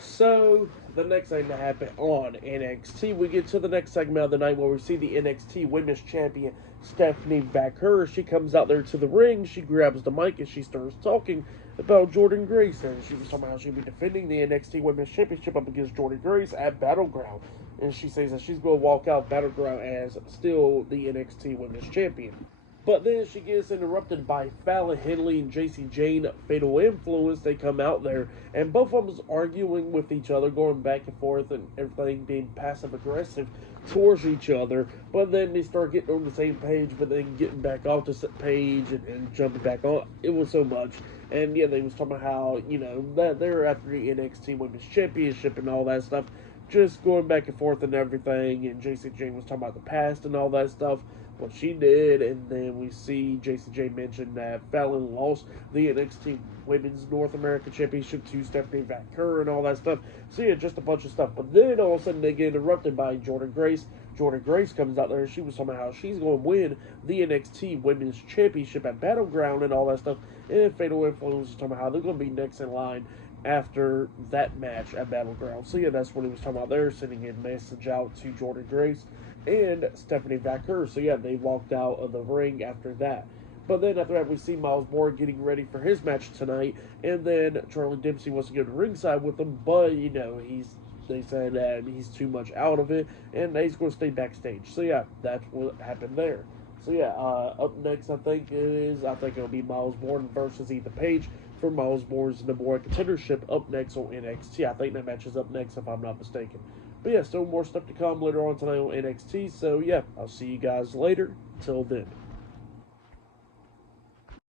So, the next thing that happened on NXT, we get to the next segment of the night where we see the NXT Women's Champion, Stephanie Vaquer. She comes out there to the ring, she grabs the mic, and she starts talking about Jordynne Grace. And she was talking about how she'll be defending the NXT Women's Championship up against Jordynne Grace at Battleground. And she says that she's going to walk out Battleground as still the NXT Women's Champion. But then she gets interrupted by Fallon, Henley, and Jacy, Jayne, Fatal Influence. They come out there, and both of them arguing with each other, going back and forth, and everything being passive-aggressive towards each other. But then they start getting on the same page, but then getting back off the page and jumping back on. It was so much. And yeah, they was talking about how, that they're after the NXT Women's Championship and all that stuff. Just going back and forth and everything, and Jacy Jayne was talking about the past and all that stuff, what she did, and then we see Jacy Jayne mention that Fallon lost the NXT Women's North American Championship to Stephanie Vaquer and all that stuff. So yeah, just a bunch of stuff. But then all of a sudden they get interrupted by Jordynne Grace. Jordynne Grace comes out there and she was talking about how she's going to win the NXT Women's Championship at Battleground and all that stuff. And Fatal Influence was talking about how they're going to be next in line after that match at Battleground. So yeah, that's what he was talking about there, sending a message out to Jordynne Grace and Stephanie Vaquer. So yeah, they walked out of the ring after that. But then after that, we see Miles Moore getting ready for his match tonight, and then Charlie Dempsey wants to go to ringside with him, but they said that he's too much out of it, and he's going to stay backstage. So yeah, that's what happened there. So yeah, up next I think it'll be Miles Moore versus Ethan Page for Miles Moore's number one contendership up next on NXT. I think that match is up next if I'm not mistaken. But yeah, still more stuff to come later on tonight on NXT. So yeah, I'll see you guys later. Till then.